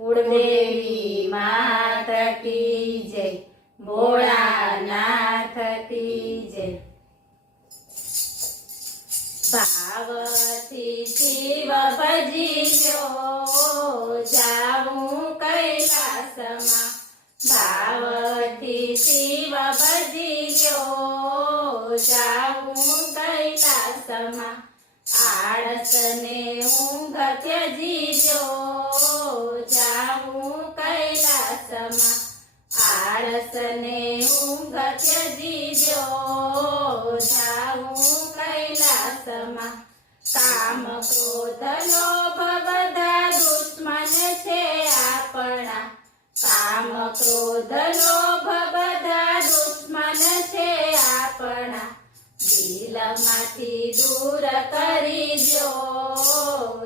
कुलदेवी मात की जय, भोळानाथ की जय। भावथी शिव भजियो जाऊं कैलासमा, भावथी शिव भजियो जाऊं कैलासमा। आळस ने ऊंघ त्यजीजो जाऊं कैलासमा, आळस ने ऊंघ त्यजीजो जाऊं कैलासमा। काम क्रोध लोभ बधा दुश्मन छे आपणा, काम क्रोध लोभ बधा दुश्मन छे आपणा। दिलमांथी दूर करीजो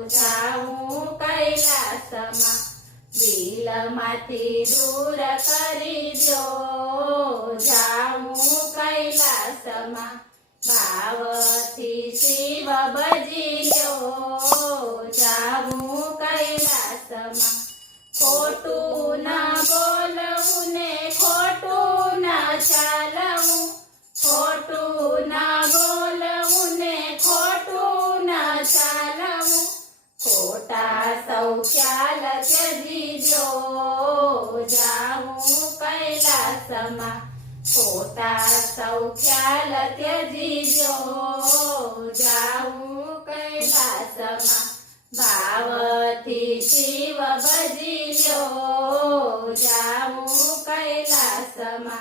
जाऊं कैलासमा, दिलमांथी दूर करीजो जाऊं कैलासमा। भावथी शिव भजियो जाऊं कैलासमा। खोटू न बोलવું ने खोटू न चालવું, खोटू न बोलવું ने खोटू न चालવું। खोटा सौ ख्याल त्यजीजो जाऊं कैलासमा, खोटा सौ ख्याल त्यजीजो जाऊं कैलासमा। भावथी शिव भजियो जाऊं कैलासमा।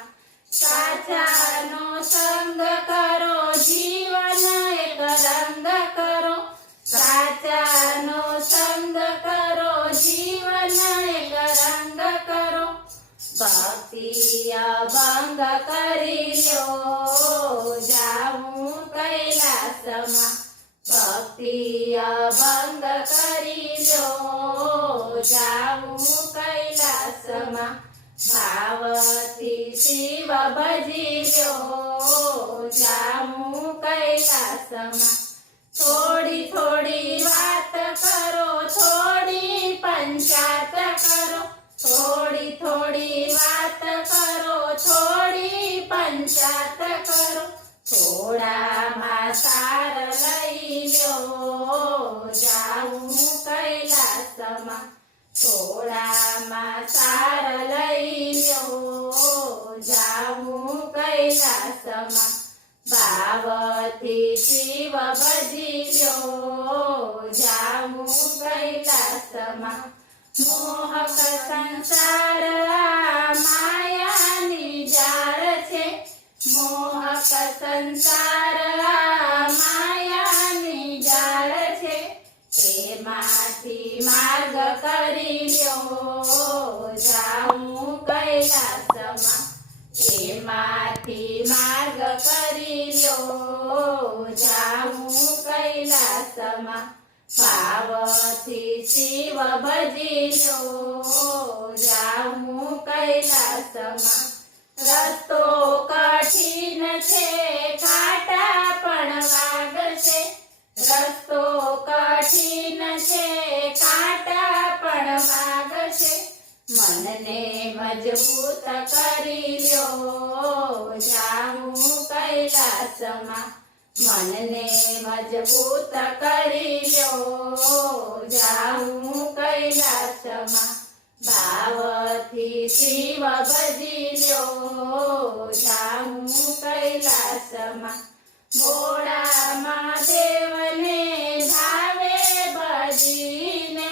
साचानो संग करो जीवन एक रंग करो, साचानो संग करो जीवन एक रंग करो। भक्ति अभंग करियो जाऊं कैलासमा, भक्ति अभंग करियो जाऊं कैलासमा। भावथी शिव भजियो जाऊं कैलासमा। थोड़ी थोड़ी बात करो थोड़ी पंचायत करो, थोड़ी थोड़ी बात करो थोड़ी पंचायत करो। थोड़ा मासार लई लो जाऊं कैलासमा, थोड़ा मासार लई लो जाऊं कैलासमा। भावथी शिव भजियो जाऊं कैलासमा। मोहक संसार मायानी जाळ छे, मोहक संसार मायानी जाळ छे। एमांथी मार्ग करियो जाऊं कैलासमा, एमांथी मार्ग करियो जाऊं कैलासमा। भावथी शिव भजियो जाऊं कैलासमा। रस्तो कठिन छे काटा पण वागशे, रस्तो कठिन छे काटा पण वागशे। मनने मजबूत करियो जाऊं कैलासमा, मनने मजबूत करियो जाऊं कैलासमा। भावथी शिव भजियो जाऊं कैलासमा। भोळा महादेवने भावे भजीने,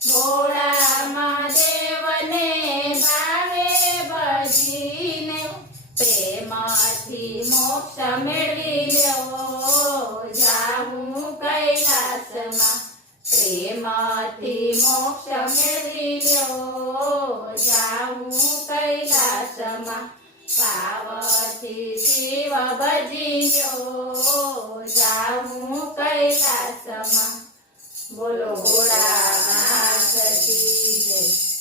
भोळा महादेवने भावे भजीने। प्रेमथी मोक्ष मेळवी ल्यो जाऊं कैलासमा, प्रेमथी मोक्ष मेळवी ल्यो जाऊं कैलासमा। भावथी शिव भजियो जाऊं कैलासमा। बोलो भोळानाथ की जय।